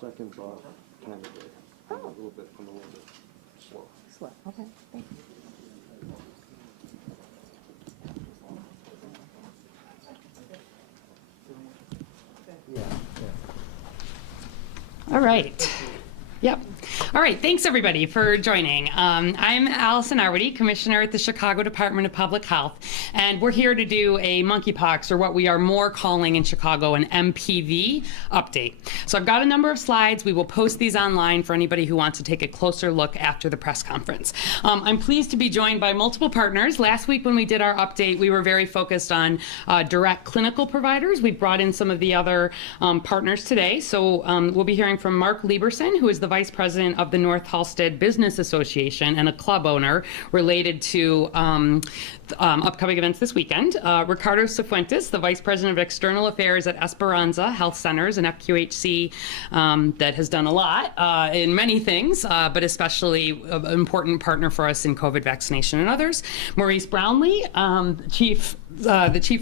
second candidate. Oh. I'm a little bit slow. Slow. Okay. Thank you. All right. Yep. All right. Thanks, everybody, for joining. I'm Allison Arwady, Commissioner at the Chicago Department of Public Health, and we're here to do a monkeypox, or what we are more calling in Chicago an MPV update. So I've got a number of slides. We will post these online for anybody who wants to take a closer look after the press conference. I'm pleased to be joined by multiple partners. Last week when we did our update, we were very focused on direct clinical providers. We brought in some of the other partners today. So we'll be hearing from Mark Lieberson, who is the Vice President of the North Halstead Business Association and a club owner related to upcoming events this weekend. Ricardo Cifuentes, the Vice President of External Affairs at Esperanza Health Centers, an FQHC that has done a lot in many things, but especially an important partner for us in COVID vaccination and others. Maurice Brownlee, the Chief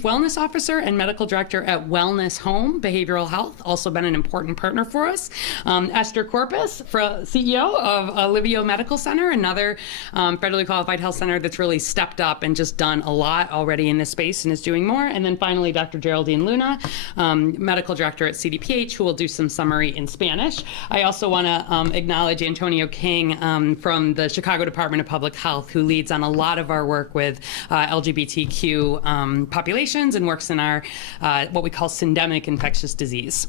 Wellness Officer and Medical Director at Wellness Home Behavioral Health, also been an important partner for us. Esther Corpus, CEO of Alivio Medical Center, another federally qualified health center that's really stepped up and just done a lot already in this space and is doing more. And then finally, Dr. Geraldine Luna, Medical Director at CDPH, who will do some summary in Spanish. I also want to acknowledge Antonio King from the Chicago Department of Public Health, who leads on a lot of our work with LGBTQ populations and works in our what we call syndemic infectious disease.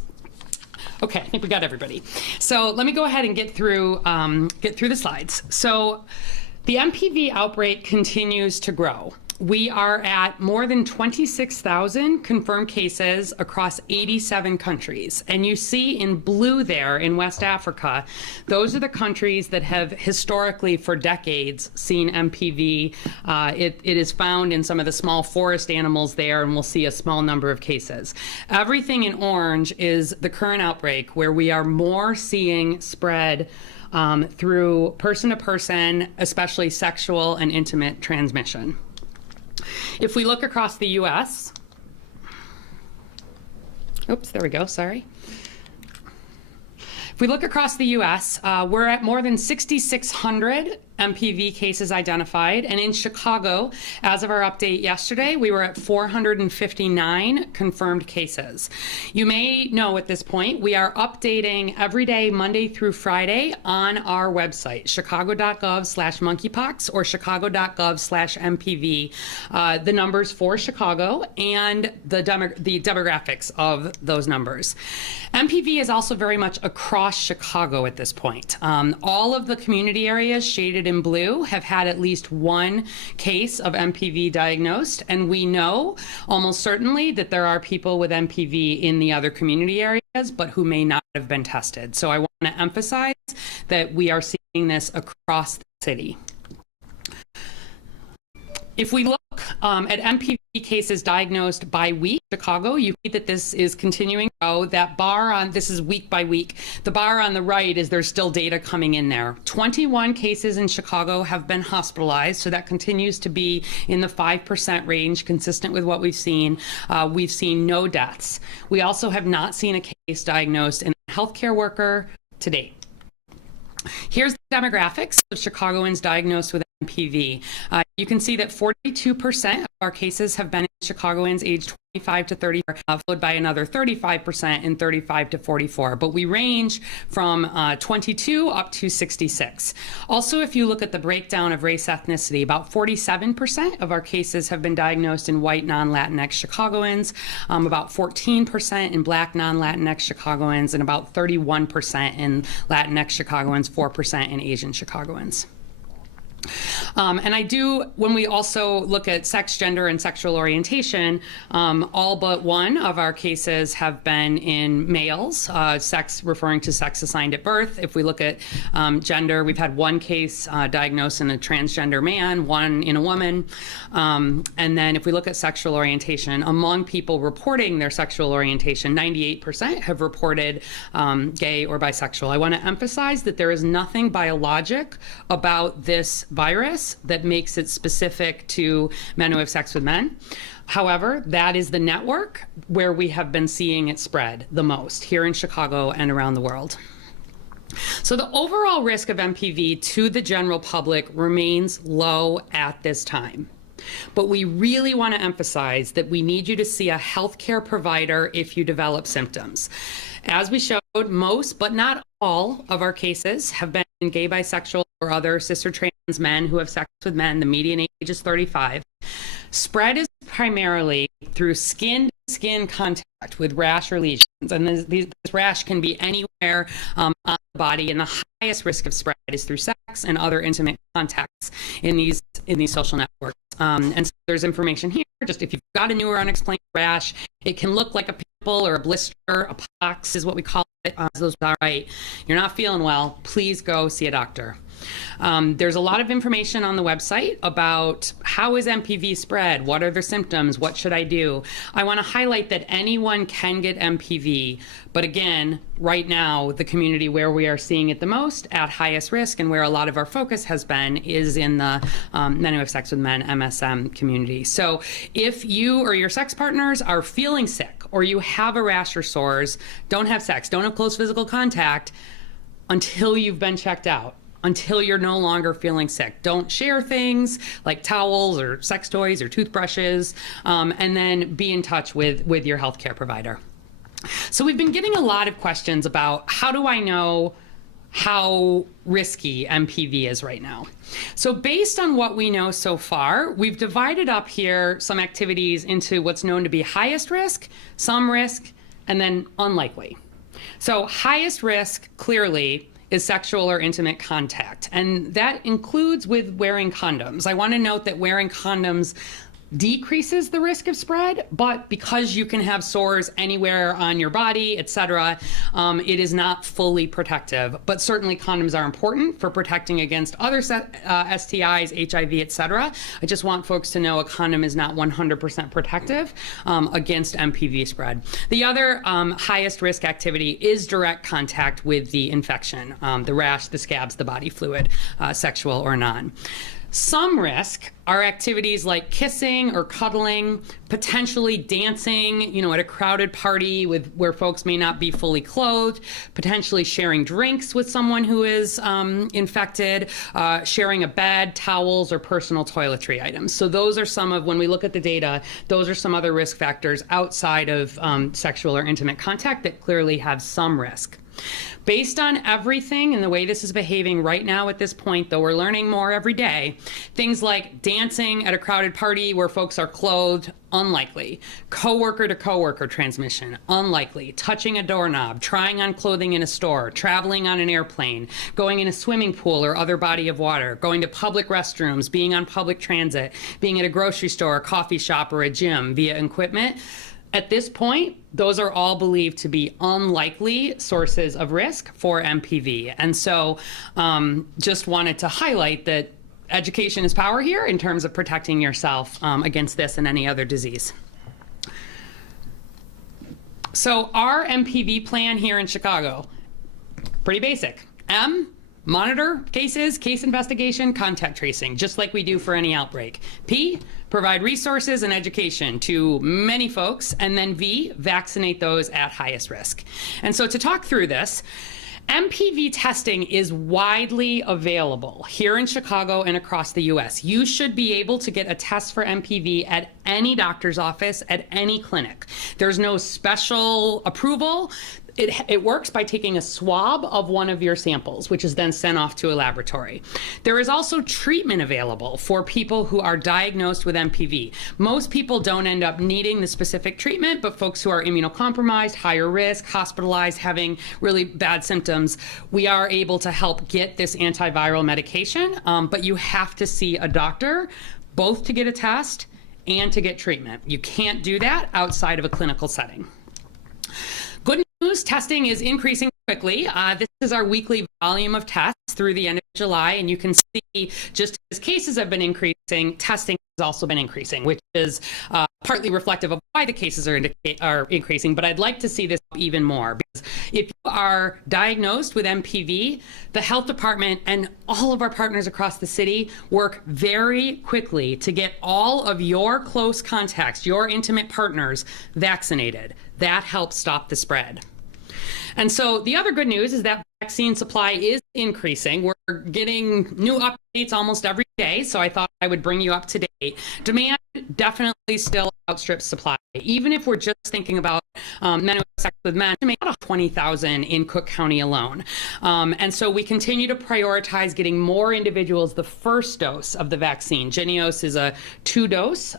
Okay, I think we got everybody. So let me go ahead and get through the slides. So the MPV outbreak continues to grow. We are at more than 26,000 confirmed cases across 87 countries. And you see in blue there in West Africa, those are the countries that have historically for decades seen MPV. It is found in some of the small forest animals there, and we'll see a small number of cases. Everything in orange is the current outbreak, where we are more seeing spread through person to person, especially sexual and intimate transmission. If we look across the U.S., oops, there we go, sorry. If we look across the U.S., we're at more than 6,600 MPV cases identified, and in Chicago, as of our update yesterday, we were at 459 confirmed cases. You may know at this point, we are updating every day, Monday through Friday, on our website, chicago.gov/monkeypox or chicago.gov/MPV, the numbers for Chicago and the demographics of those numbers. MPV is also very much across Chicago at this point. All of the community areas shaded in blue have had at least one case of MPV diagnosed, and we know almost certainly that there are people with MPV in the other community areas, but who may not have been tested. So I want to emphasize that we are seeing this across the city. If we look at MPV cases diagnosed by week, Chicago, you see that this is continuing to grow. That bar on, this is week by week. The bar on the right is there's still data coming in there. 21 cases in Chicago have been hospitalized, so that continues to be in the 5% range, consistent with what we've seen. We've seen no deaths. We also have not seen a case diagnosed in a healthcare worker to date. Here's the demographics of Chicagoans diagnosed with MPV. You can see that 42% of our cases have been in Chicagoans aged 25 to 30, followed by another 35% in 35 to 44. But we range from 22 up to 66. Also, if you look at the breakdown of race ethnicity, about 47% of our cases have been diagnosed in white non-Latinx Chicagoans, about 14% in black non-Latinx Chicagoans, and about 31% in Latinx Chicagoans, 4% in Asian Chicagoans. And I do, when we also look at sex, gender, and sexual orientation, all but one of our cases have been in males, sex referring to sex assigned at birth. If we look at gender, we've had one case diagnosed in a transgender man, one in a woman. And then if we look at sexual orientation, among people reporting their sexual orientation, 98% have reported gay or bisexual. I want to emphasize that there is nothing biologic about this virus that makes it specific to men who have sex with men. However, that is the network where we have been seeing it spread the most here in Chicago and around the world. So the overall risk of MPV to the general public remains low at this time. But we really want to emphasize that we need you to see a healthcare provider if you develop symptoms. As we showed, most, but not all, of our cases have been gay, bisexual, or other cis or trans men who have sex with men. The median age is 35. Spread is primarily through skin-to-skin contact with rash or lesions. And this rash can be anywhere on the body, and the highest risk of spread is through sex and other intimate contacts in these social networks. And so there's information here. Just if you've got a new or unexplained rash, it can look like a pimple or a blister. A pox is what we call it. Those are right. You're not feeling well, please go see a doctor. There's a lot of information on the website about how is MPV spread, what are the symptoms, what should I do. I want to highlight that anyone can get MPV, but again, right now, the community where we are seeing it the most at highest risk and where a lot of our focus has been is in the men who have sex with men, MSM community. So if you or your sex partners are feeling sick or you have a rash or sores, don't have sex, don't have close physical contact until you've been checked out, until you're no longer feeling sick. Don't share things like towels or sex toys or toothbrushes, and then be in touch with your healthcare provider. So we've been getting a lot of questions about how do I know how risky MPV is right now. So based on what we know so far, we've divided up here some activities into what's known to be highest risk, some risk, and then unlikely. So highest risk, clearly, is sexual or intimate contact, and that includes with wearing condoms. I want to note that wearing condoms decreases the risk of spread, but because you can have sores anywhere on your body, etc., it is not fully protective. But certainly condoms are important for protecting against other STIs, HIV, etc. I just want folks to know a condom is not 100% protective against MPV spread. The other highest risk activity is direct contact with the infection, the rash, the scabs, the body fluid, sexual or non. Some risk are activities like kissing or cuddling, potentially dancing, at a crowded party where folks may not be fully clothed, potentially sharing drinks with someone who is infected, sharing a bed, towels, or personal toiletry items. So those are some of, when we look at the data, those are some other risk factors outside of sexual or intimate contact that clearly have some risk. Based on everything and the way this is behaving right now at this point, though we're learning more every day, things like dancing at a crowded party where folks are clothed, unlikely. Coworker to coworker transmission, unlikely. Touching a doorknob, trying on clothing in a store, traveling on an airplane, going in a swimming pool or other body of water, going to public restrooms, being on public transit, being at a grocery store, a coffee shop, or a gym via equipment. At this point, those are all believed to be unlikely sources of risk for MPV. And so just wanted to highlight that education is power here in terms of protecting yourself against this and any other disease. So our MPV plan here in Chicago, pretty basic. M, monitor cases, case investigation, contact tracing, just like we do for any outbreak. P, provide resources and education to many folks. And then V, vaccinate those at highest risk. And so to talk through this, MPV testing is widely available here in Chicago and across the US. You should be able to get a test for MPV at any doctor's office, at any clinic. There's no special approval. It works by taking a swab of one of your samples, which is then sent off to a laboratory. There is also treatment available for people who are diagnosed with MPV. Most people don't end up needing the specific treatment, but folks who are immunocompromised, higher risk, hospitalized, having really bad symptoms, we are able to help get this antiviral medication, but you have to see a doctor, both to get a test and to get treatment. You can't do that outside of a clinical setting. Good news, testing is increasing quickly. This is our weekly volume of tests through the end of July, and you can see just as cases have been increasing, testing has also been increasing, which is partly reflective of why the cases are increasing, but I'd like to see this even more, because If you are diagnosed with MPV, the health department and all of our partners across the city work very quickly to get all of your close contacts, your intimate partners, vaccinated. That helps stop the spread. And so the other good news is that vaccine supply is increasing. We're getting new updates almost every day, so I thought I would bring you up to date. Demand definitely still outstrips supply. Even if we're just thinking about men who have sex with men, to make about 20,000 in Cook County alone. And so we continue to prioritize getting more individuals the first dose of the vaccine. Jynneos is a 2-dose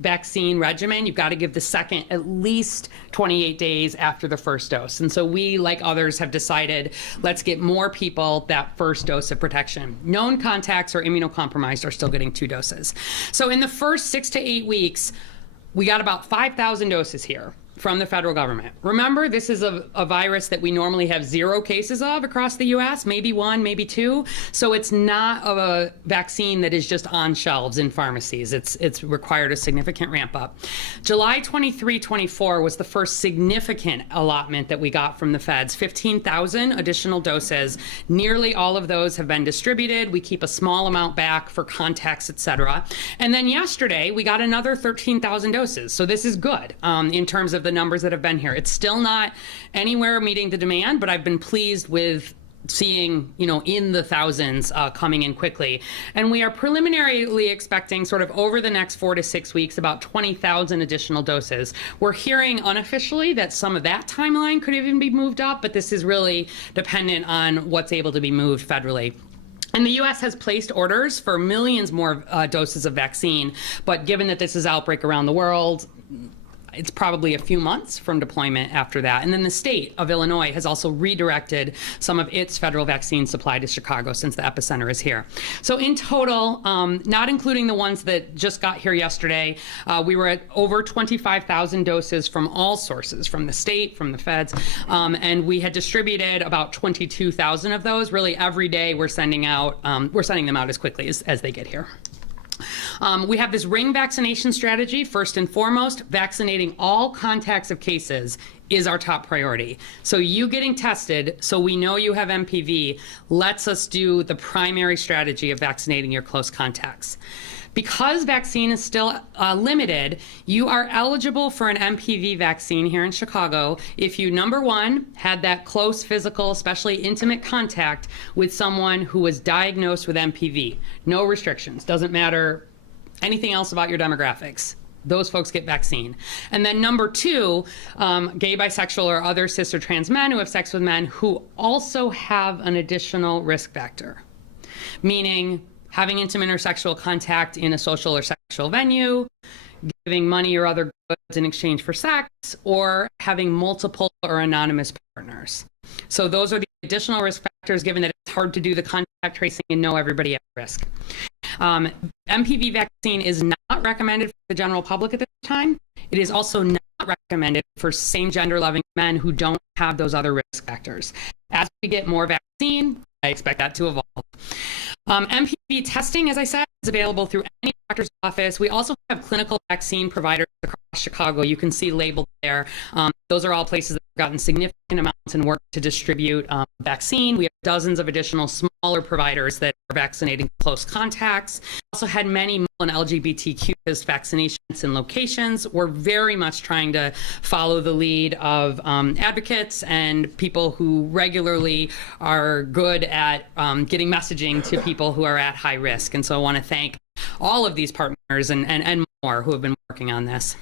vaccine regimen. You've got to give the second at least 28 days after the first dose. And so we, like others, have decided let's get more people that first dose of protection. Known contacts or immunocompromised are still getting 2 doses. So in the first 6 to 8 weeks, we got about 5,000 doses here from the federal government. Remember, this is a virus that we normally have 0 cases of across the U.S., maybe 1, maybe 2. So it's not a vaccine that is just on shelves in pharmacies. It's required a significant ramp up. July 23-24 was the first significant allotment that we got from the feds, 15,000 additional doses. Nearly all of those have been distributed. We keep a small amount back for contacts, et cetera. And then yesterday, we got another 13,000 doses. So this is good in terms of the numbers that have been here. It's still not anywhere meeting the demand, but I've been pleased with seeing, in the thousands coming in quickly. And we are preliminarily expecting sort of over the next 4 to 6 weeks, about 20,000 additional doses. We're hearing unofficially that some of that timeline could even be moved up, but this is really dependent on what's able to be moved federally. And the U.S. has placed orders for millions more doses of vaccine, but given that this is outbreak around the world, it's probably a few months from deployment after that. And then the state of Illinois has also redirected some of its federal vaccine supply to Chicago since the epicenter is here. So in total, not including the ones that just got here yesterday, we were at over 25,000 doses from all sources, from the state, from the feds, and we had distributed about 22,000 of those. Really every day we're sending them out as quickly as they get here. We have this ring vaccination strategy. First and foremost, vaccinating all contacts of cases is our top priority. So you getting tested, so we know you have MPV, lets us do the primary strategy of vaccinating your close contacts. Because vaccine is still limited, you are eligible for an MPV vaccine here in Chicago if you, number one, had that close physical, especially intimate contact with someone who was diagnosed with MPV. No restrictions, doesn't matter anything else about your demographics. Those folks get vaccine. And then number two, gay, bisexual, or other cis or trans men who have sex with men who also have an additional risk factor, meaning having intimate or sexual contact in a social or sexual venue, giving money or other goods in exchange for sex, or having multiple or anonymous partners. So those are the additional risk factors, given that it's hard to do the contact tracing and know everybody at risk. MPV vaccine is not recommended for the general public at this time. It is also not recommended for same-gender loving men who don't have those other risk factors. As we get more vaccine, I expect that to evolve. MPV testing, as I said, is available through any doctor's office. We also have clinical vaccine providers across Chicago. You can see labeled there. Those are all places that have gotten significant amounts and work to distribute vaccine. We have dozens of additional smaller providers that are vaccinating close contacts. Also had many male and LGBTQ vaccinations in locations. We're very much trying to follow the lead of advocates and people who regularly are good at getting messaging to people who are at high risk. And so I want to thank all of these partners and more who have been working on this.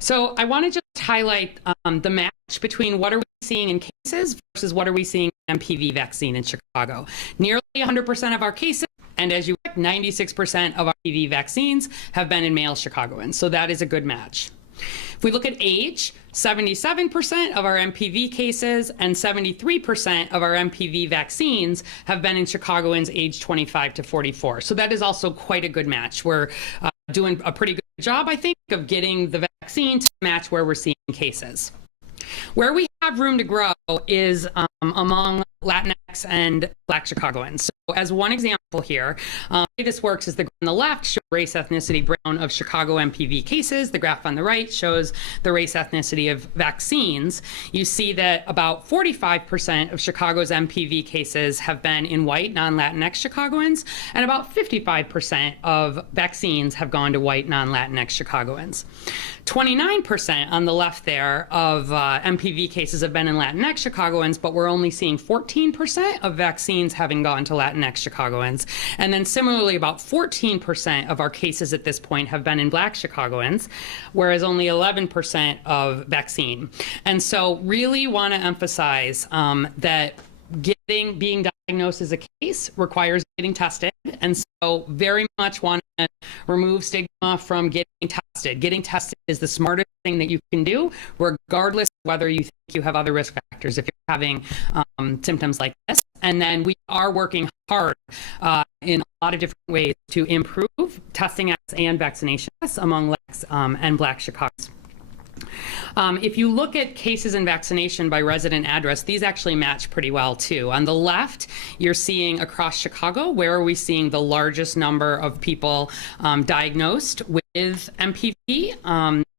So I want to just highlight the match between what are we seeing in cases versus what are we seeing in MPV vaccine in Chicago. Nearly 100% of our cases, and as you know, 96% of our MPV vaccines have been in male Chicagoans. So that is a good match. If we look at age, 77% of our MPV cases and 73% of our MPV vaccines have been in Chicagoans aged 25 to 44. So that is also quite a good match. We're doing a pretty good job, I think, of getting the vaccine to match where we're seeing cases. Where we have have room to grow is among Latinx and Black Chicagoans. So as one example here, the way this works is the graph on the left shows race ethnicity breakdown of Chicago MPV cases. The graph on the right shows the race ethnicity of vaccines. You see that about 45% of Chicago's MPV cases have been in white, non-Latinx Chicagoans, and about 55% of vaccines have gone to white, non-Latinx Chicagoans. 29% on the left there of MPV cases have been in Latinx Chicagoans, but we're only seeing 14% of vaccines having gone to Latinx Chicagoans. And then similarly, about 14% of our cases at this point have been in Black Chicagoans, whereas only 11% of vaccine. And so really want to emphasize that being diagnosed as a case requires getting tested. And so very much want to remove stigma from getting tested. Getting tested is the smartest thing that you can do, regardless of whether you think you have other risk factors if you're having symptoms like this. And then we are working hard in a lot of different ways to improve testing access and vaccination access among Blacks and Black Chicagoans. If you look at cases and vaccination by resident address, these actually match pretty well too. On the left, you're seeing across Chicago, where are we seeing the largest number of people diagnosed with MPV?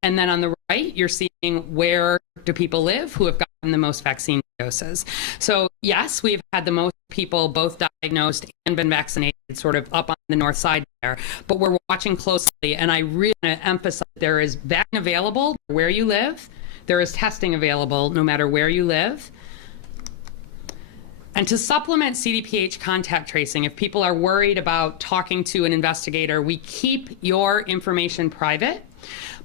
And then on the right, you're seeing where do people live who have gotten the most vaccine doses. So yes, we've had the most people both diagnosed and been vaccinated sort of up on the north side there, but we're watching closely, and I really want to emphasize there is vaccine available where you live. There is testing available no matter where you live. And to supplement CDPH contact tracing, if people are worried about talking to an investigator, we keep your information private.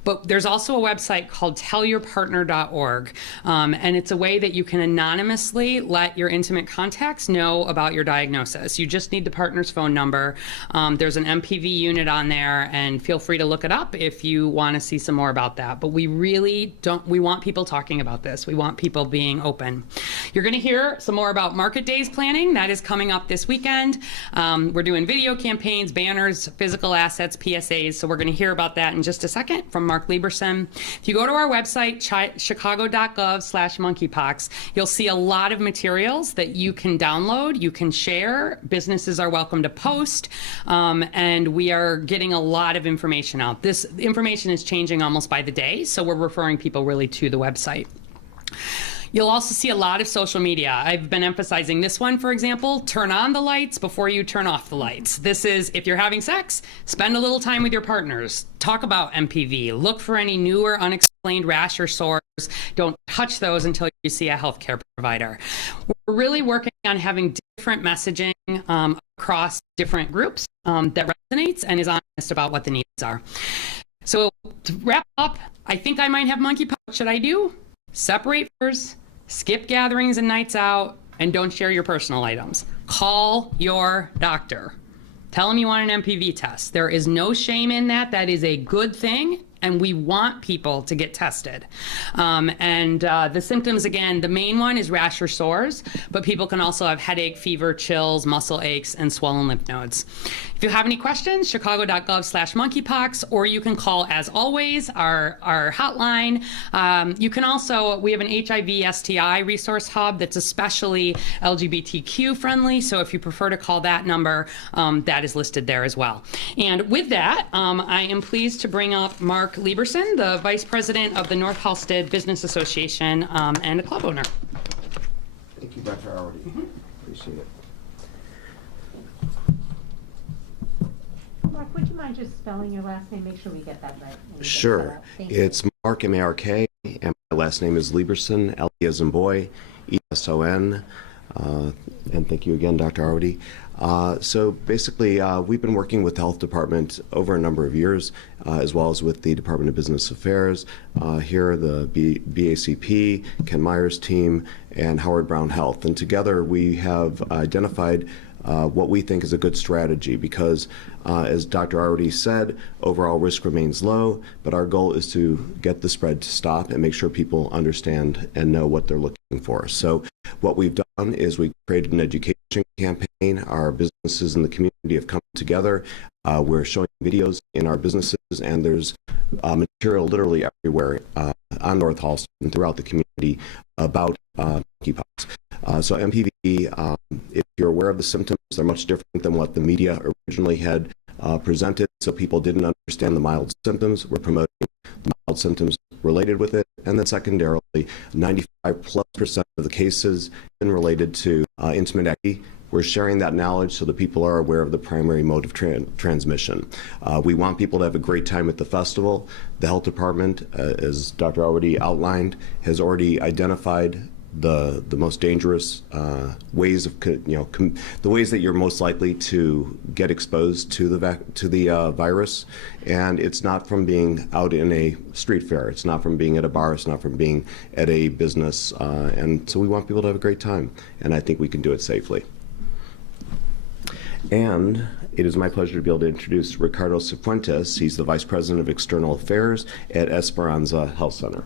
But there's also a website called tellyourpartner.org, and it's a way that you can anonymously let your intimate contacts know about your diagnosis. You just need the partner's phone number. There's an MPV unit on there, and feel free to look it up if you want to see some more about that. But we really we want people talking about this. We want people being open. You're going to hear some more about Market Days planning. That is coming up this weekend. We're doing video campaigns, banners, physical assets, PSAs, so we're going to hear about that in just a second from Mark Lieberson. If you go to our website, chicago.gov/monkeypox, you'll see a lot of materials that you can download, you can share. Businesses are welcome to post, and we are getting a lot of information out. This information is changing almost by the day, so we're referring people really to the website. You'll also see a lot of social media. I've been emphasizing this one, for example, turn on the lights before you turn off the lights. This is, if you're having sex, spend a little time with your partners. Talk about MPV. Look for any new or unexplained rash or sores. Don't touch those until you see a healthcare provider. We're really working on having different messaging across different groups that resonates and is honest about what the needs are. So to wrap up, I think I might have monkeypox. What should I do? Separate first. Skip gatherings and nights out, and don't share your personal items. Call your doctor. Tell them you want an MPV test. There is no shame in that. That is a good thing, and we want people to get tested. The symptoms, again, the main one is rash or sores, but people can also have headache, fever, chills, muscle aches, and swollen lymph nodes. If you have any questions, chicago.gov/monkeypox, or you can call, as always, our hotline. You can also, we have an HIV STI resource hub that's especially LGBTQ friendly, so if you prefer to call that number, that is listed there as well. And with that, I am pleased to bring up Mark Lieberson, the Vice President of the North Halstead Business Association and a club owner. Thank you, Dr. Arwady. Appreciate it. Mark, would you mind just spelling your last name? Make sure we get that right. Sure. It's Mark, M-A-R-K, and my last name is Lieberson, L-E as in boy, E-S-O-N. And thank you again, Dr. Arwady. So basically, we've been working with the health department over a number of years, as well as with the Department of Business Affairs. Here, the BACP, Ken Meyer's team, and Howard Brown Health. And together, we have identified what we think is a good strategy because, as Dr. Arwady said, overall risk remains low, but our goal is to get the spread to stop and make sure people understand and know what they're looking for. So what we've done is we created an education campaign. Our businesses in the community have come together. We're showing videos in our businesses, and there's material literally everywhere on North Halston and throughout the community about monkeypox. So MPV, if you're aware of the symptoms, they're much different than what the media originally had presented. So people didn't understand the mild symptoms. We're promoting mild symptoms related with it. And then secondarily, 95+% of the cases been related to intimate activity. We're sharing that knowledge so that people are aware of the primary mode of transmission. We want people to have a great time at the festival. The health department, as Dr. Arwady outlined, has already identified the most dangerous ways of, the ways that you're most likely to get exposed to the virus. And it's not from being out in a street fair. It's not from being at a bar. It's not from being at a business. And so we want people to have a great time. And I think we can do it safely. And it is my pleasure to be able to introduce Ricardo Cifuentes. He's the Vice President of External Affairs at Esperanza Health Center.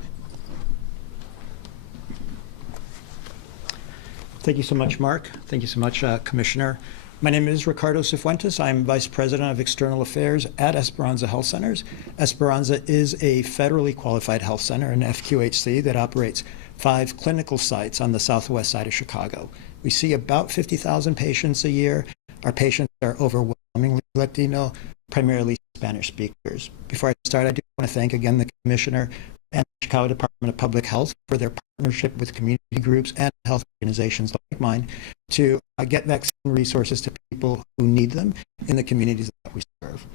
Thank you so much, Mark. Thank you so much, Commissioner. My name is Ricardo Cifuentes. I'm Vice President of External Affairs at Esperanza Health Centers. Esperanza is a federally qualified health center, an FQHC, that operates 5 clinical sites on the southwest side of Chicago. We see about 50,000 patients a year. Our patients are overwhelmingly Latino, primarily Spanish speakers. Before I start, I do want to thank again the Commissioner and the Chicago Department of Public Health for their partnership with community groups and health organizations like mine to get vaccine resources to people who need them in the communities that we serve.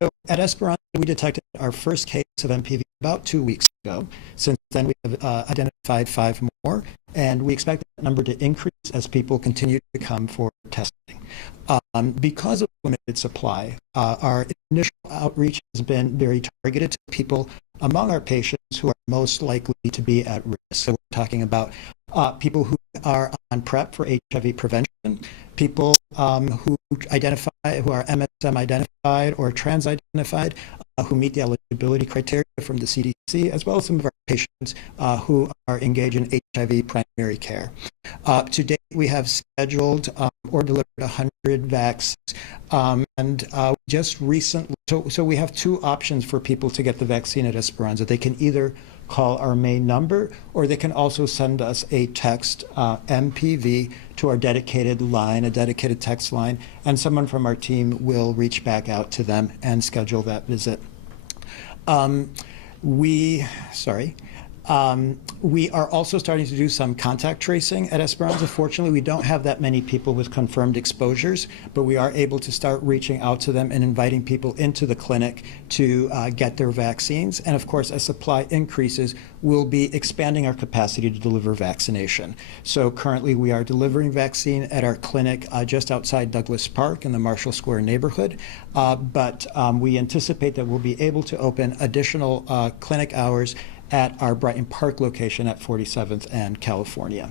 So at Esperanza, we detected our first case of MPV about 2 weeks ago. Since then, we have identified 5 more, and we expect that number to increase as people continue to come for testing. Because of limited supply, our initial outreach has been very targeted to people among our patients who are most likely to be at risk. So we're talking about people who are on PrEP for HIV prevention, people who are MSM identified or trans identified, who meet the eligibility criteria from the CDC, as well as some of our patients who are engaged in HIV primary care. To date, we have scheduled or delivered 100 vaccines, and just recently, so we have 2 options for people to get the vaccine at Esperanza. They can either call our main number, or they can also send us a text, MPV, to our dedicated line, a dedicated text line, and someone from our team will reach back out to them and schedule that visit. We are also starting to do some contact tracing at Esperanza. Fortunately, we don't have that many people with confirmed exposures, but we are able to start reaching out to them and inviting people into the clinic to get their vaccines. And of course, as supply increases, we'll be expanding our capacity to deliver vaccination. So currently, we are delivering vaccine at our clinic just outside Douglas Park in the Marshall Square neighborhood. But we anticipate that we'll be able to open additional clinic hours at our Brighton Park location at 47th and California.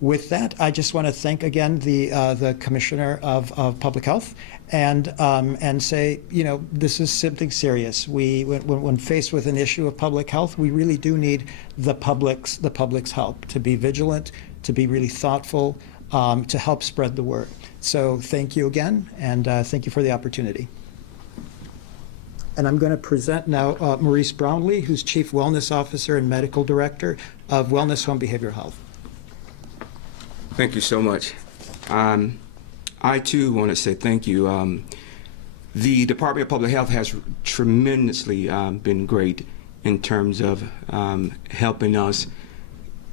With that, I just want to thank again the Commissioner of Public Health and say, this is something serious. When faced with an issue of public health, we really do need the public's help to be vigilant, to be really thoughtful, to help spread the word. So thank you again, and thank you for the opportunity. And I'm going to present now Maurice Brownlee, who's Chief Wellness Officer and Medical Director of Wellness Home Behavioral Health. Thank you so much. I too want to say thank you. The Department of Public Health has tremendously been great in terms of helping us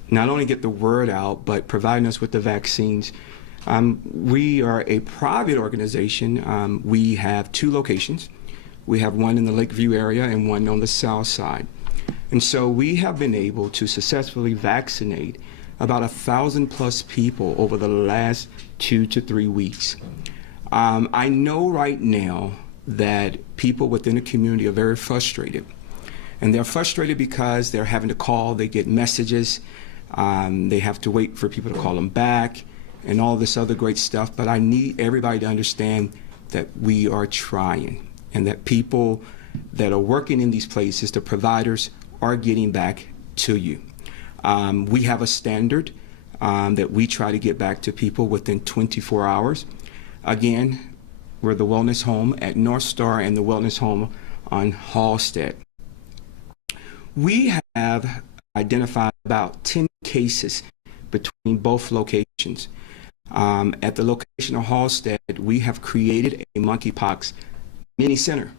not only get the word out, but providing us with the vaccines. We are a private organization. We have 2 locations. We have one in the Lakeview area and one on the south side. And so we have been able to successfully vaccinate about 1,000+ people over the last 2 to 3 weeks. I know right now that people within the community are very frustrated. And they're frustrated because they're having to call, they get messages, they have to wait for people to call them back and all this other great stuff. But I need everybody to understand that we are trying, and that people that are working in these places, the providers, are getting back to you. We have a standard that we try to get back to people within 24 hours. Again, we're the Wellness Home at North Star and the Wellness Home on Halstead. We have identified about 10 cases between both locations. At the location of Halstead, we have created a monkeypox mini center.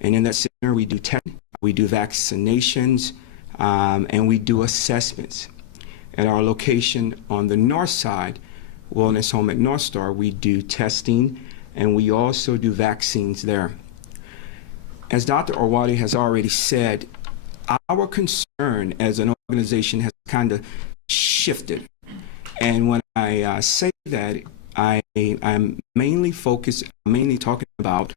And in that center, we do testing, we do vaccinations, and we do assessments. At our location on the north side, Wellness Home at North Star, we do testing, and we also do vaccines there. As Dr. Arwady has already said, our concern as an organization has kind of shifted. And when I say that, I'm mainly talking about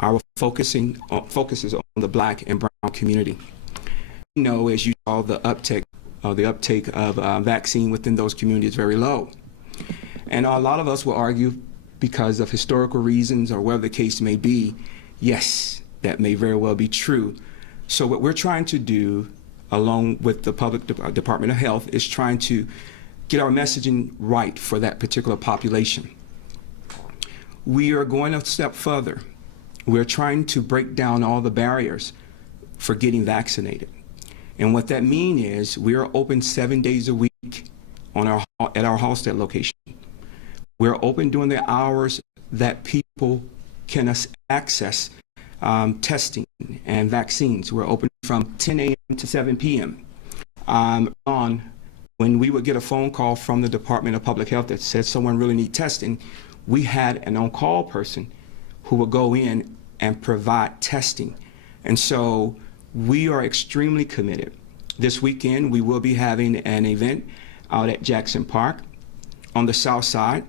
our focuses on the Black and brown community. You know, as you saw, the uptake of vaccine within those communities is very low. And a lot of us will argue, because of historical reasons or whatever the case may be, yes, that may very well be true. So what we're trying to do, along with the Public Department of Health, is trying to get our messaging right for that particular population. We are going a step further. We're trying to break down all the barriers for getting vaccinated. And what that means is we are open 7 days a week at our Halstead location. We're open during the hours that people can access testing and vaccines. We're open from 10 a.m. to 7 p.m. When we would get a phone call from the Department of Public Health that said someone really needs testing, we had an on-call person who would go in and provide testing. And so we are extremely committed. This weekend, we will be having an event out at Jackson Park on the south side,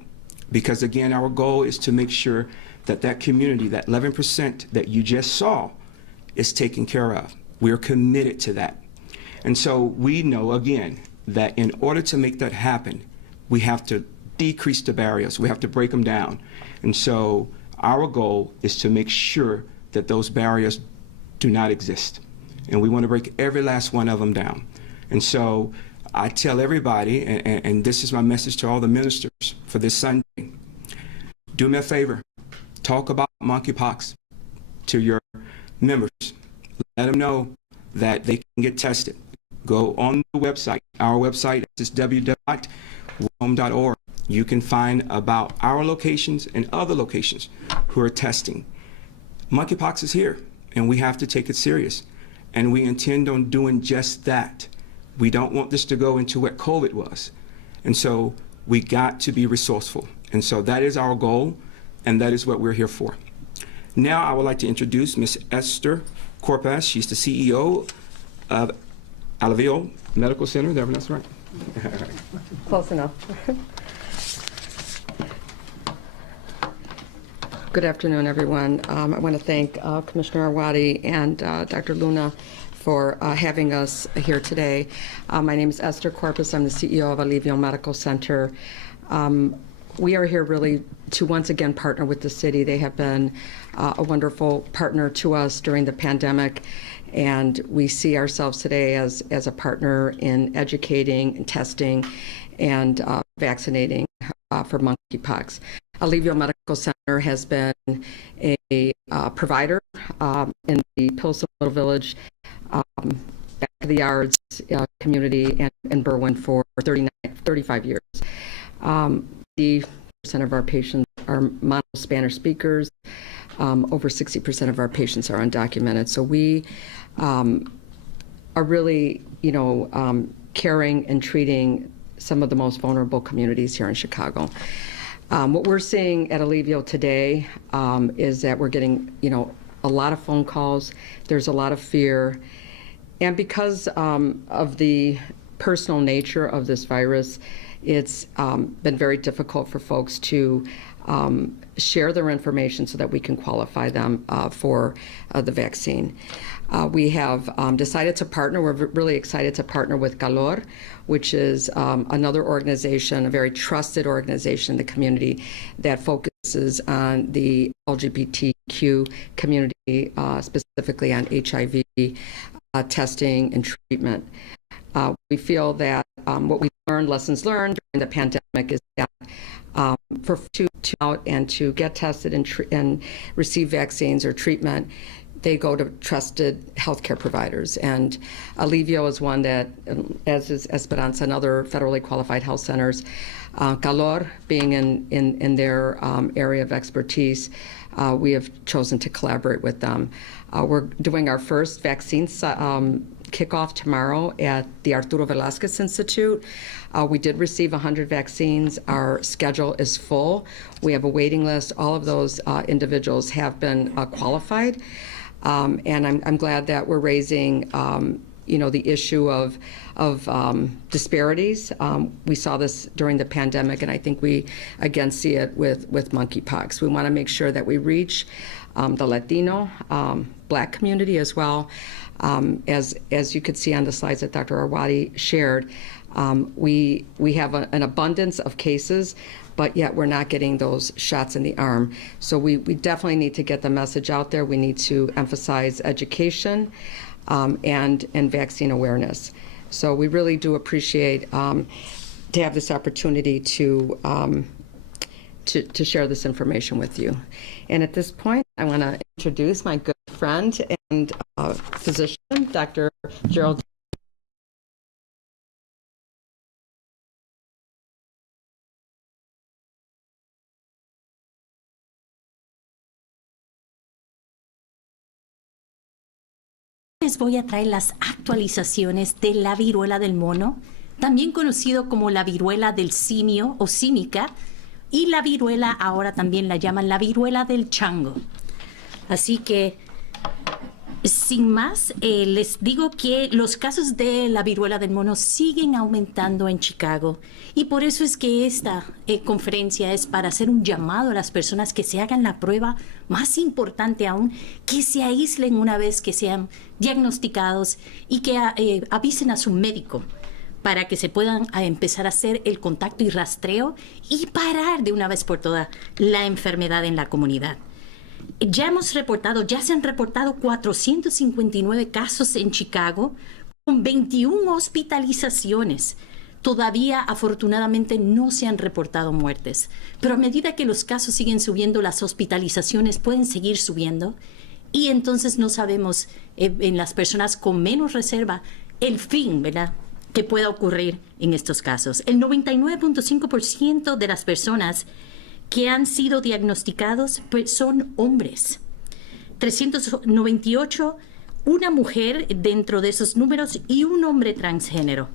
because again, our goal is to make sure that that community, that 11% that you just saw, is taken care of. We're committed to that. And so we know, again, that in order to make that happen, we have to decrease the barriers. We have to break them down. And so our goal is to make sure that those barriers do not exist. And we want to break every last one of them down. And so I tell everybody, and this is my message to all the ministers for this Sunday, do me a favor, talk about monkeypox to your members. Let them know that they can get tested. Go on the website. Our website is www.wom.org. You can find about our locations and other locations who are testing. Monkeypox is here, and we have to take it serious. And we intend on doing just that. We don't want this to go into what COVID was. And so we got to be resourceful. And so that is our goal, and that is what we're here for. Now I would like to introduce Ms. Esther Corpus. She's the CEO of Eligibility Medical Center. That's right. Close enough. Good afternoon, everyone. I want to thank Commissioner Arwady and Dr. Luna for having us here today. My name is Esther Corpus. I'm the CEO of Eligibility Medical Center. We are here really to once again partner with the city. They have been a wonderful partner to us during the pandemic, and we see ourselves today as a partner in educating and testing and vaccinating for monkeypox. Eligibility Medical Center has been a provider in the Pilsen Little Village, Back of the Yards community in Berwyn for 35 years. 80% of our patients are mono-Spanish speakers. Over 60% of our patients are undocumented. So we are really, caring and treating some of the most vulnerable communities here in Chicago. What we're seeing at Alivio today is that we're getting, a lot of phone calls. There's a lot of fear. And because of the personal nature of this virus, it's been very difficult for folks to share their information so that we can qualify them for the vaccine. We have decided to partner. We're really excited to partner with Calor, which is another organization, a very trusted organization in the community that focuses on the LGBTQ community, specifically on HIV testing and treatment. We feel that what we learned, lessons learned during the pandemic, is that to out and to get tested and receive vaccines or treatment, they go to trusted healthcare providers. And Alivio is one that, as is Esperanza and other federally qualified health centers, Calor being in their area of expertise, we have chosen to collaborate with them. We're doing our first vaccine kickoff tomorrow at the Arturo Velasquez Institute. We did receive 100 vaccines. Our schedule is full. We have a waiting list. All of those individuals have been qualified. And I'm glad that we're raising the issue of disparities. We saw this during the pandemic, and I think we again see it with monkeypox. We want to make sure that we reach the Latino, Black community as well. As you could see on the slides that Dr. Arwady shared, we have an abundance of cases, but yet we're not getting those shots in the arm. So we definitely need to get the message out there. We need to emphasize education and vaccine awareness. So we really do appreciate to have this opportunity to share this information with you. And at this point, I want to introduce my good friend and physician, Dr. Gerald. Les voy a traer las actualizaciones de la viruela del mono, también conocido como la viruela del simio o símica, y la viruela ahora también la llaman la viruela del chango. Así que, sin más, les digo que los casos de la viruela del mono siguen aumentando en Chicago, y por eso es que esta conferencia es para hacer un llamado a las personas que se hagan la prueba, más importante aún, que se aíslen una vez que sean diagnosticados y que avisen a su médico para que se puedan empezar a hacer el contacto y rastreo y parar de una vez por todas la enfermedad en la comunidad. Ya se han reportado 459 casos en Chicago con 21 hospitalizaciones. Todavía, afortunadamente, no se han reportado muertes, pero a medida que los casos siguen subiendo, las hospitalizaciones pueden seguir subiendo y entonces no sabemos en las personas con menos reserva el fin, ¿verdad?, que pueda ocurrir en estos casos. El 99.5% de las personas que han sido diagnosticados pues, son hombres. 398, una mujer dentro de esos números y un hombre transgénero.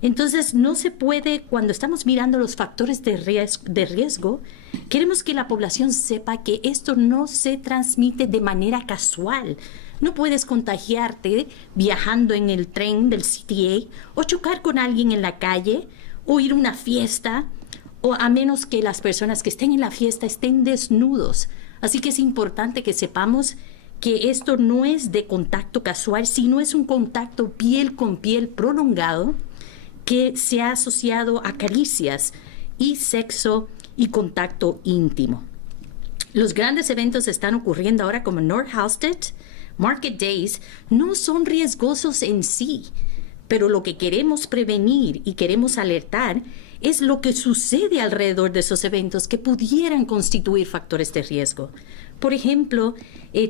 Entonces, no se puede, cuando estamos mirando los factores de riesgo, queremos que la población sepa que esto no se transmite de manera casual. No puedes contagiarte viajando en el tren del CTA o chocar con alguien en la calle o ir a una fiesta, o a menos que las personas que estén en la fiesta estén desnudos. Así que es importante que sepamos que esto no es de contacto casual, sino es un contacto piel con piel prolongado que se ha asociado a caricias y sexo y contacto íntimo. Los grandes eventos están ocurriendo ahora como North Halstead, Market Days, no son riesgosos en sí, pero lo que queremos prevenir y queremos alertar es lo que sucede alrededor de esos eventos que pudieran constituir factores de riesgo. Por ejemplo,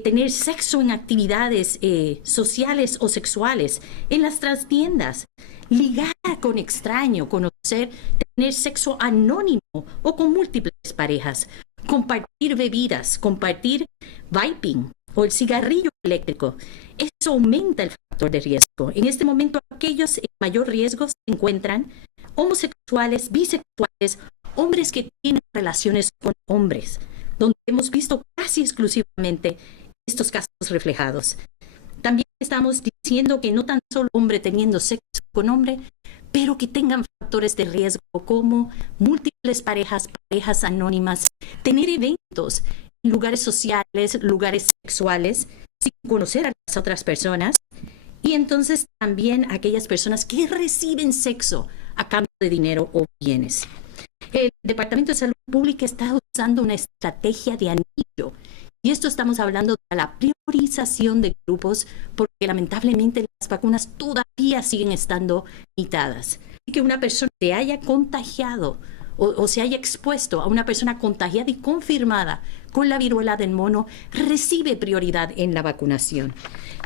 tener sexo en actividades sociales o sexuales, en las trastiendas, ligar con extraño, conocer, tener sexo anónimo o con múltiples parejas, compartir bebidas, compartir vaping o el cigarrillo eléctrico. Eso aumenta el factor de riesgo. En este momento, aquellos en mayor riesgo se encuentran homosexuales, bisexuales, hombres que tienen relaciones con hombres, donde hemos visto casi exclusivamente estos casos reflejados. También estamos diciendo que no tan solo hombre teniendo sexo con hombre, pero que tengan factores de riesgo como múltiples parejas anónimas, tener eventos en lugares sociales, lugares sexuales, sin conocer a las otras personas, y entonces también aquellas personas que reciben sexo a cambio de dinero o bienes. El Departamento de Salud Pública está usando una estrategia de anillo, y esto estamos hablando de la priorización de grupos, porque lamentablemente las vacunas todavía siguen estando limitadas. Y que una persona se haya contagiado o se haya expuesto a una persona contagiada y confirmada con la viruela del mono recibe prioridad en la vacunación.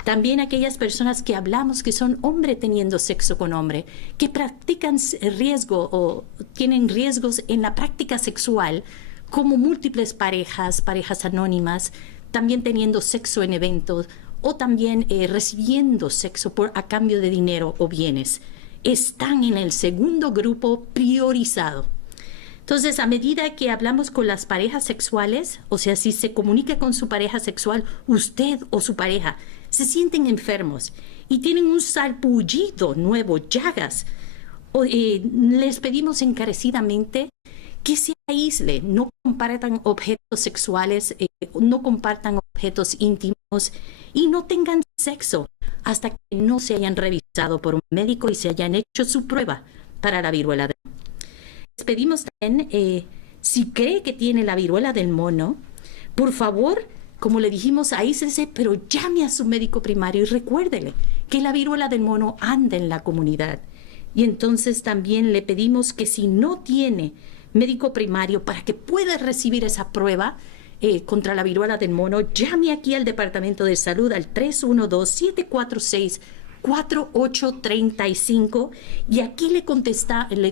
También aquellas personas que hablamos que son hombre teniendo sexo con hombre, que practican riesgo o tienen riesgos en la práctica sexual, como múltiples parejas, parejas anónimas, también teniendo sexo en eventos o también recibiendo sexo a cambio de dinero o bienes, están en el segundo grupo priorizado. Entonces, a medida que hablamos con las parejas sexuales, o sea, si se comunica con su pareja sexual, usted o su pareja se sienten enfermos y tienen un salpullido nuevo, llagas, les pedimos encarecidamente que se aísle, no compartan objetos sexuales, no compartan objetos íntimos y no tengan sexo hasta que no se hayan revisado por un médico y se hayan hecho su prueba para la viruela del mono. Les pedimos también, si cree que tiene la viruela del mono, por favor, como le dijimos, aíslese, pero llame a su médico primario y recuérdele que la viruela del mono anda en la comunidad. Y entonces también le pedimos que si no tiene médico primario para que pueda recibir esa prueba contra la viruela del mono, llame aquí al Departamento de Salud al 312-746-4835 y aquí le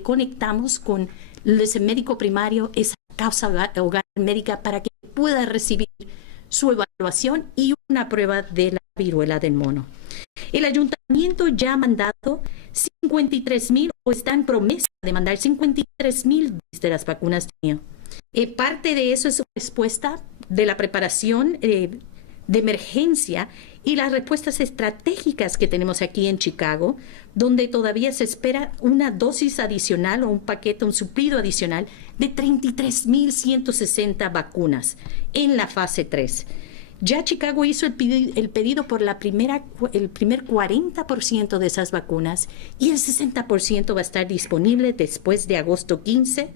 conectamos con ese médico primario, esa causa hogar médica para que pueda recibir su evaluación y una prueba de la viruela del mono. El ayuntamiento ya ha mandado 53,000 o está en promesa de mandar 53,000 de las vacunas de parte de eso es respuesta de la preparación de emergencia y las respuestas estratégicas que tenemos aquí en Chicago, donde todavía se espera una dosis adicional o un paquete, un suplido adicional de 33,160 vacunas en la fase 3. Ya Chicago hizo el pedido por el primer 40% de esas vacunas y el 60% va a estar disponible después de agosto 15.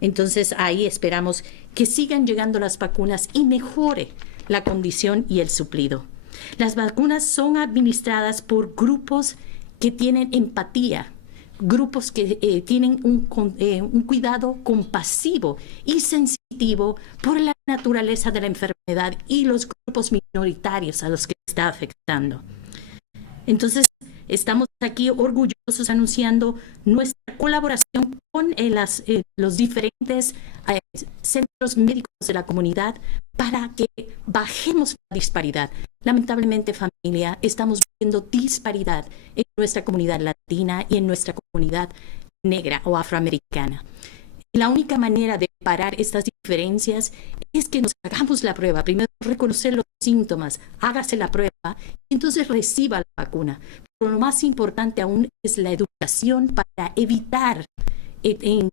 Entonces ahí esperamos que sigan llegando las vacunas y mejore la condición y el suplido. Las vacunas son administradas por grupos que tienen empatía, grupos que tienen un cuidado compasivo y sensitivo por la naturaleza de la enfermedad y los grupos minoritarios a los que está afectando. Entonces, estamos aquí orgullosos anunciando nuestra colaboración con los diferentes centros médicos de la comunidad para que bajemos la disparidad. Lamentablemente, familia, estamos viendo disparidad en nuestra comunidad latina y en nuestra comunidad negra o afroamericana. La única manera de parar estas diferencias es que nos hagamos la prueba. Primero, reconocer los síntomas, hágase la prueba y entonces reciba la vacuna. Pero lo más importante aún es la educación para evitar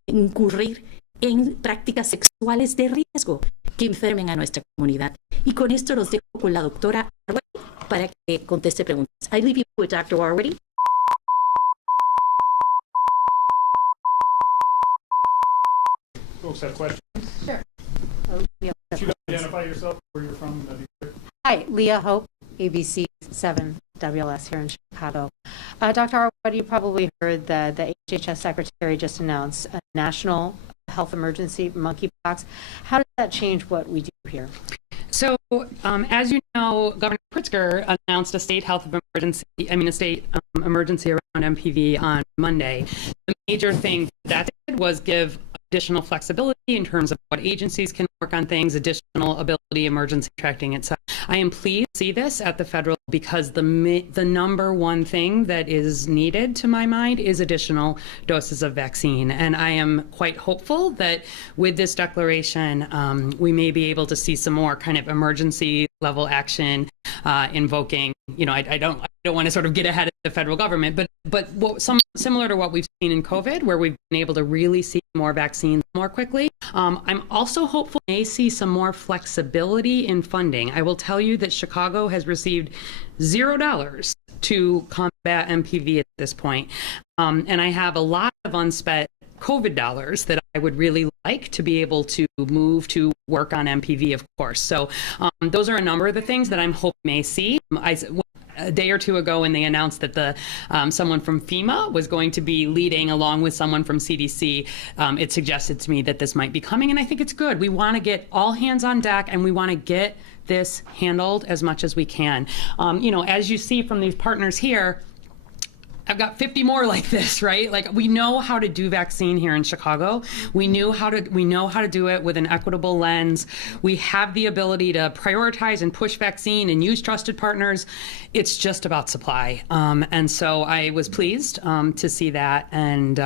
incurrir en prácticas sexuales de riesgo que enfermen a nuestra comunidad. Y con esto los dejo con la doctora Arwady para que conteste preguntas. I leave you with Dr. Arwady. Folks have questions? Sure. Could you identify yourself, where you're from? That'd be great. Hi, Leah Hope, ABC 7 WLS here in Chicago. Dr. Arwady, you probably heard that the HHS Secretary just announced a national health emergency, monkeypox. How does that change what we do here? So, as you know, Governor Pritzker announced a state emergency around MPV on Monday. The major thing that did was give additional flexibility in terms of what agencies can work on things, additional ability, emergency tracking, etc. I am pleased to see this at the federal because the number one thing that is needed, to my mind, is additional doses of vaccine. And I am quite hopeful that with this declaration, we may be able to see some more kind of emergency level action invoking, I don't want to sort of get ahead of the federal government, but similar to what we've seen in COVID, where we've been able to really see more vaccines more quickly. I'm also hopeful we may see some more flexibility in funding. I will tell you that Chicago has received $0 to combat MPV at this point. And I have a lot of unspent COVID dollars that I would really like to be able to move to work on MPV, of course. So those are a number of the things that I'm hoping may see. a day or two ago when they announced that the someone from FEMA was going to be leading along with someone from CDC, it suggested to me that this might be coming, and I think it's good. We want to get all hands on deck, and we want to get this handled as much as we can. As you see from these partners here, I've got 50 more like this, right? Like, we know how to do vaccine here in Chicago. We know how to do it with an equitable lens. We have the ability to prioritize and push vaccine and use trusted partners. It's just about supply. And so I was pleased to see that, and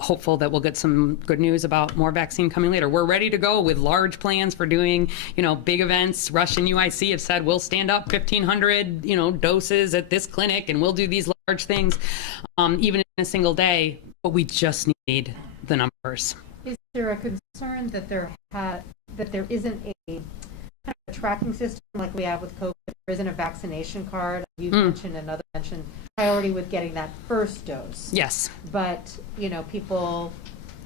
hopeful that we'll get some good news about more vaccine coming later. We're ready to go with large plans for doing, big events. Rush and UIC have said we'll stand up 1,500, doses at this clinic, and we'll do these large things, even in a single day, but we just need the numbers. Is there a concern that there isn't a kind of a tracking system like we have with COVID? There isn't a vaccination card. You mentioned priority with getting that first dose. Yes. But, people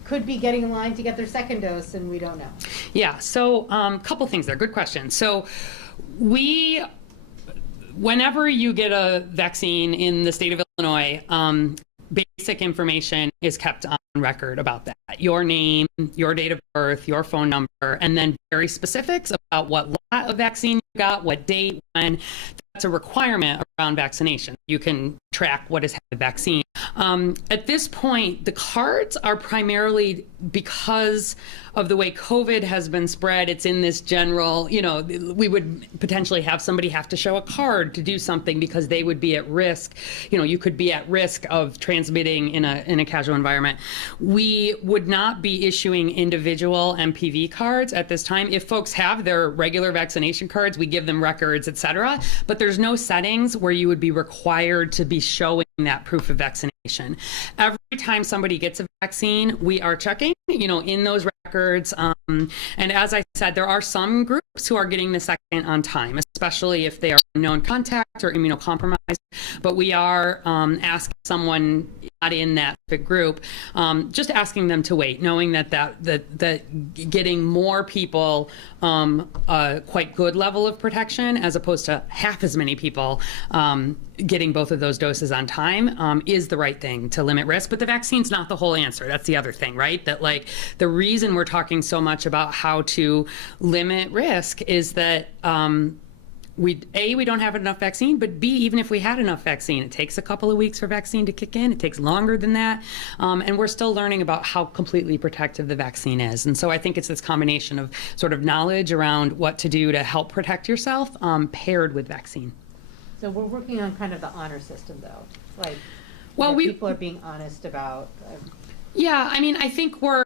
could be getting in line to get their second dose, and we don't know. Yeah. So a couple things there. Good question. So whenever you get a vaccine in the state of Illinois, basic information is kept on record about that. Your name, your date of birth, your phone number, and then very specifics about what lot of vaccine you got, what date, when. That's a requirement around vaccination. You can track what has had the vaccine. At this point, the cards are primarily because of the way COVID has been spread. It's in this general, we would potentially have somebody have to show a card to do something because they would be at risk. You could be at risk of transmitting in a casual environment. We would not be issuing individual MPV cards at this time. If folks have their regular vaccination cards, we give them records, et cetera. But there's no settings where you would be required to be showing that proof of vaccination. Every time somebody gets a vaccine, we are checking, in those records. And as I said, there are some groups who are getting the second on time, especially if they are known contact or immunocompromised. But we are asking someone not in that group, just asking them to wait, knowing that getting more people a quite good level of protection as opposed to half as many people getting both of those doses on time is the right thing to limit risk. But the vaccine's not the whole answer. That's the other thing, right? That the reason we're talking so much about how to limit risk is that we don't have enough vaccine, but B, even if we had enough vaccine, it takes a couple of weeks for vaccine to kick in. It takes longer than that. And we're still learning about how completely protective the vaccine is. And so I think it's this combination of sort of knowledge around what to do to help protect yourself paired with vaccine. So we're working on kind of the honor system, though. People are being honest about. Yeah, I mean, I think we're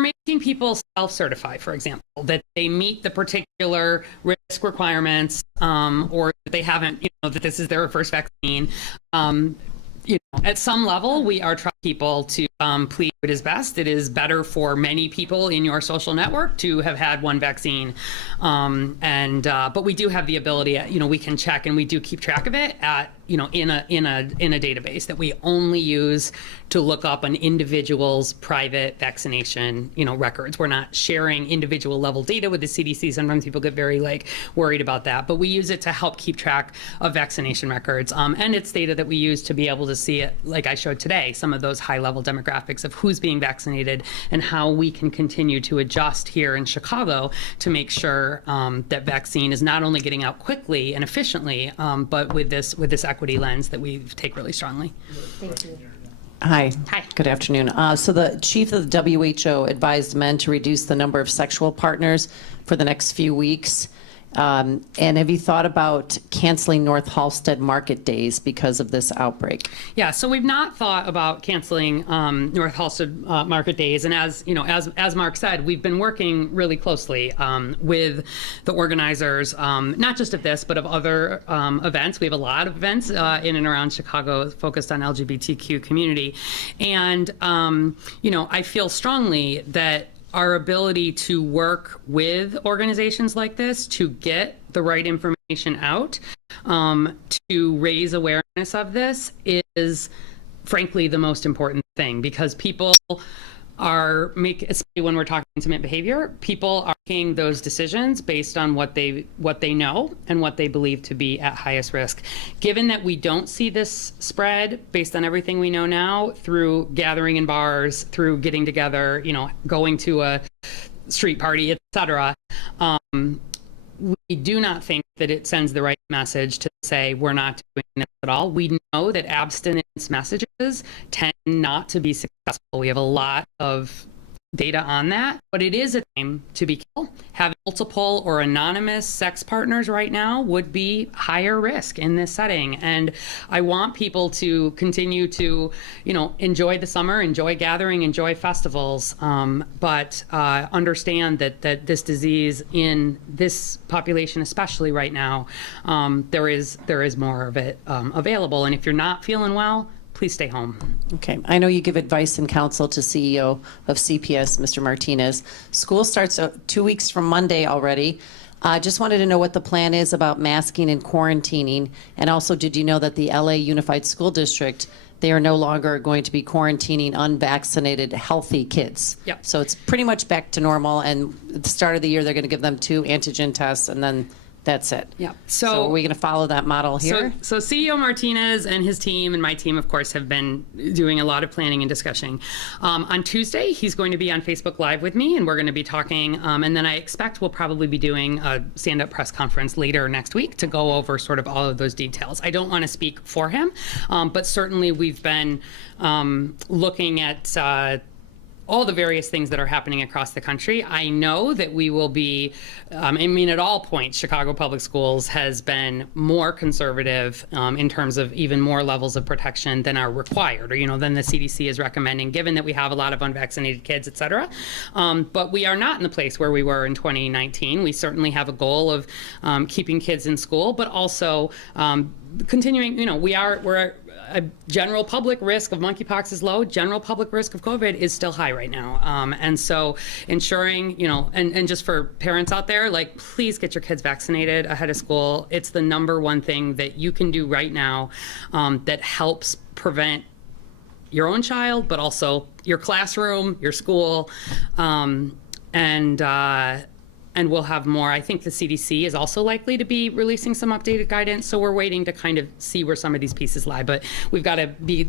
making people self-certify, for example, that they meet the particular risk requirements, or that they haven't, that this is their first vaccine. At some level, we are trying people to plead it is best. It is better for many people in your social network to have had one vaccine, but we do have the ability. We can check, and we do keep track of it at in a database that we only use to look up an individual's private vaccination records. We're not sharing individual level data with the CDC. Sometimes people get very worried about that, but we use it to help keep track of vaccination records, and it's data that we use to be able to see it, like I showed today, some of those high level demographics of who's being vaccinated and how we can continue to adjust here in Chicago to make sure that vaccine is not only getting out quickly and efficiently, but with this equity lens that we take really strongly. Thank you. Hi. Hi. Good afternoon. So the chief of the WHO advised men to reduce the number of sexual partners for the next few weeks. And have you thought about canceling North Halsted market days because of this outbreak? Yeah, so we've not thought about canceling North Halsted market days, and as Mark said, we've been working really closely with the organizers, not just of this, but of other events. We have a lot of events in and around Chicago focused on LGBTQ community, and I feel strongly that our ability to work with organizations like this to get the right information out, to raise awareness of this is frankly the most important thing, because people especially when we're talking intimate behavior, people are making those decisions based on what they know and what they believe to be at highest risk. Given that we don't see this spread based on everything we know now through gathering in bars, through getting together, going to a street party, etc., we do not think that it sends the right message to say we're not doing this at all. We know that abstinence messages tend not to be successful. We have a lot of data on that, but it is a time to be careful. Having multiple or anonymous sex partners right now would be higher risk in this setting. And I want people to continue to, enjoy the summer, enjoy gathering, enjoy festivals, but understand that this disease in this population, especially right now, there is more of it available. And if you're not feeling well, please stay home. Okay. I know you give advice and counsel to CEO of CPS, Mr. Martinez. School starts 2 weeks from Monday already. Just wanted to know what the plan is about masking and quarantining. And also, did you know that the LA Unified School District, they are no longer going to be quarantining unvaccinated, healthy kids? Yep. So it's pretty much back to normal. And at the start of the year, they're going to give them 2 antigen tests, and then that's it. Yeah. So are we going to follow that model here? So CEO Martinez and his team and my team, of course, have been doing a lot of planning and discussing. On Tuesday, he's going to be on Facebook Live with me, and we're going to be talking. And then I expect we'll probably be doing a stand-up press conference later next week to go over sort of all of those details. I don't want to speak for him, but certainly we've been looking at all the various things that are happening across the country. I know that we will be, at all points, Chicago Public Schools has been more conservative in terms of even more levels of protection than are required, or, than the CDC is recommending, given that we have a lot of unvaccinated kids, et cetera. But we are not in the place where we were in 2019. We certainly have a goal of keeping kids in school, but also continuing, we're a general public risk of monkeypox is low. General public risk of COVID is still high right now. And so ensuring, and just for parents out there, please get your kids vaccinated ahead of school. It's the number one thing that you can do right now that helps prevent your own child, but also your classroom, your school, and we'll have more. I think the CDC is also likely to be releasing some updated guidance, so we're waiting to kind of see where some of these pieces lie. But we've got to be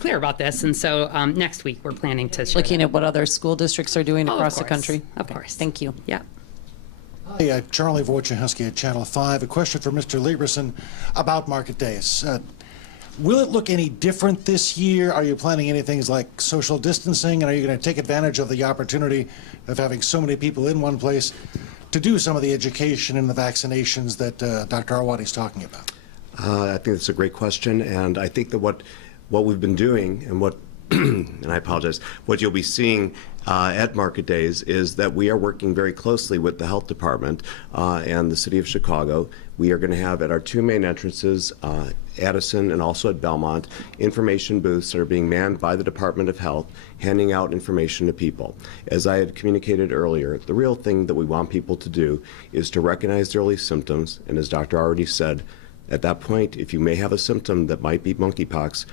clear about this, and so next week we're planning to share Looking that. at what other school districts are doing across the course. country? Of course. Thank you. Yeah. Hi, Charlie Wojciechowski at Channel 5. A question for Mr. Lieberson about market days. Will it look any different this year? Are you planning any things like social distancing? And are you going to take advantage of the opportunity of having so many people in one place to do some of the education and the vaccinations that Dr. Arwady is talking about? I think that's a great question, and I think that what we've been doing and what and I apologize, what you'll be seeing at Market Days is that we are working very closely with the Health Department and the City of Chicago. We are going to have at our 2 main entrances, Addison and also at Belmont, information booths that are being manned by the Department of Health, handing out information to people. As I had communicated earlier, the real thing that we want people to do is to recognize the early symptoms, and as Dr. already said, at that point, if you may have a symptom that might be monkeypox,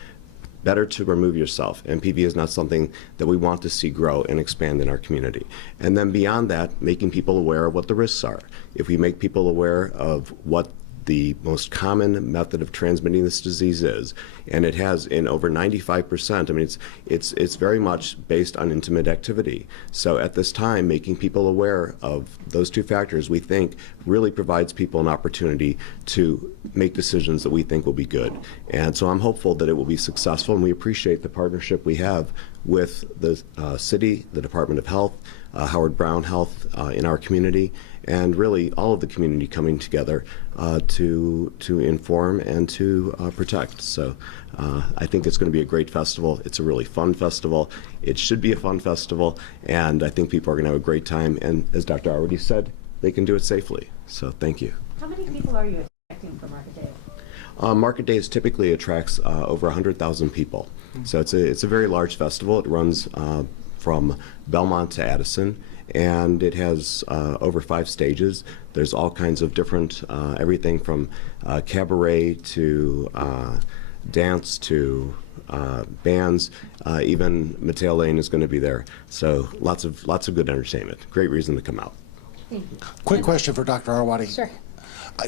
better to remove yourself. MPV is not something that we want to see grow and expand in our community. And then beyond that, making people aware of what the risks are. If we make people aware of what the most common method of transmitting this disease is, and it has in over 95%. I mean, it's very much based on intimate activity. So at this time, making people aware of those 2 factors, we think, really provides people an opportunity to make decisions that we think will be good. And so I'm hopeful that it will be successful, and we appreciate the partnership we have with the city, the Department of Health, Howard Brown Health in our community, and really all of the community coming together to inform and to protect. So I think it's going to be a great festival. It's a really fun festival. It should be a fun festival, and I think people are going to have a great time. And as Dr. already said, they can do it safely. So thank you. How many people are you expecting for Market Day? Market Days typically attracts over 100,000 people. So it's a very large festival. It runs from Belmont to Addison, and it has over 5 stages. There's all kinds of different, everything from cabaret to dance to bands. Even Mateo Lane is going to be there. So lots of good entertainment. Great reason to come out. Quick question for Dr. Arwady. Sure.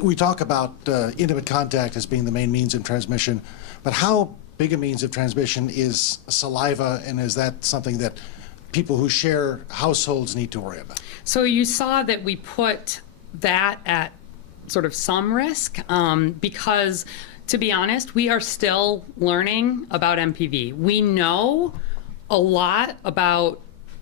We talk about intimate contact as being the main means of transmission, but how big a means of transmission is saliva, and is that something that people who share households need to worry about? So you saw that we put that at sort of some risk because, to be honest, we are still learning about MPV. We know a lot about,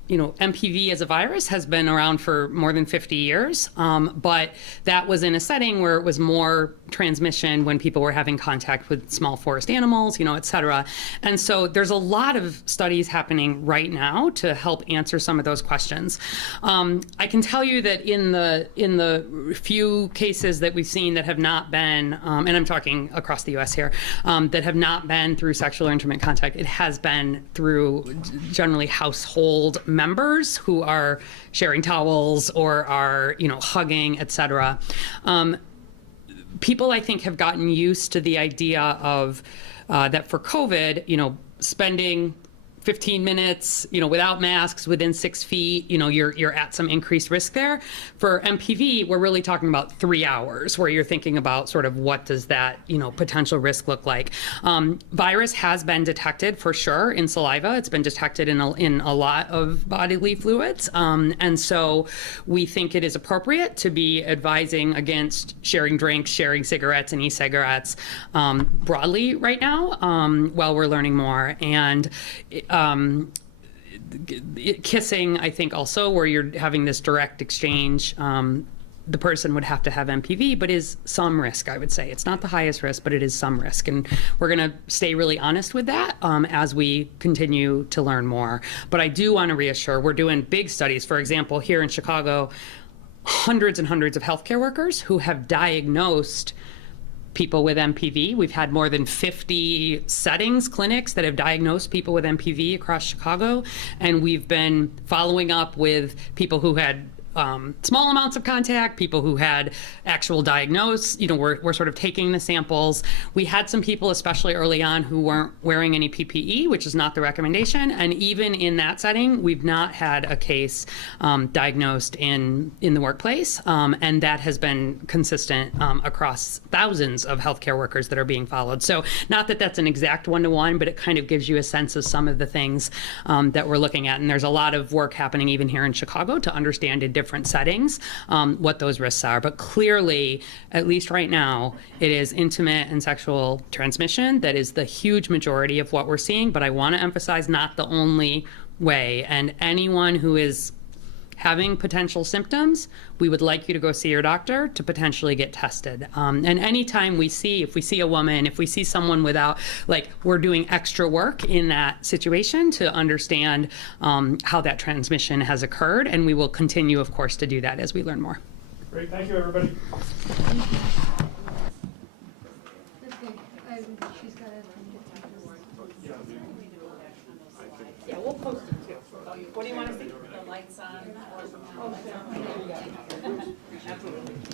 MPV as a virus has been around for more than 50 years, but that was in a setting where it was more transmission when people were having contact with small forest animals, et cetera. And so there's a lot of studies happening right now to help answer some of those questions. I can tell you that in the few cases that we've seen that have not been, and I'm talking across the U.S. here, that have not been through sexual or intimate contact, it has been through generally household members who are sharing towels or are, hugging, et cetera. People, I think, have gotten used to the idea of that for COVID, spending 15 minutes, without masks, within 6 feet, you're at some increased risk there. For MPV, we're really talking about 3 hours, where you're thinking about sort of what does that, potential risk look like. Virus has been detected for sure in saliva. It's been detected in a lot of bodily fluids. And so we think it is appropriate to be advising against sharing drinks, sharing cigarettes and e-cigarettes broadly right now while we're learning more. And kissing, I think also, where you're having this direct exchange, the person would have to have MPV, but is some risk, I would say. It's not the highest risk, but it is some risk. And we're going to stay really honest with that as we continue to learn more. But I do want to reassure, we're doing big studies. For example, here in Chicago, hundreds and hundreds of healthcare workers who have diagnosed people with MPV. We've had more than 50 settings, clinics that have diagnosed people with MPV across Chicago. And we've been following up with people who had small amounts of contact, people who had actual diagnosed, we're sort of taking the samples. We had some people, especially early on, who weren't wearing any PPE, which is not the recommendation. And even in that setting, we've not had a case diagnosed in the workplace. And that has been consistent across thousands of healthcare workers that are being followed. So not that that's an exact one-to-one, but it kind of gives you a sense of some of the things that we're looking at. And there's a lot of work happening even here in Chicago to understand in different settings what those risks are. But clearly, at least right now, it is intimate and sexual transmission that is the huge majority of what we're seeing. But I want to emphasize, not the only way. And anyone who is having potential symptoms, we would like you to go see your doctor to potentially get tested. And anytime if we see a woman, if we see someone without, we're doing extra work in that situation to understand how that transmission has occurred. And we will continue, of course, to do that as we learn more. Great, thank you, everybody. Yeah, we'll post it too. What do you want to see? The lights on? Absolutely.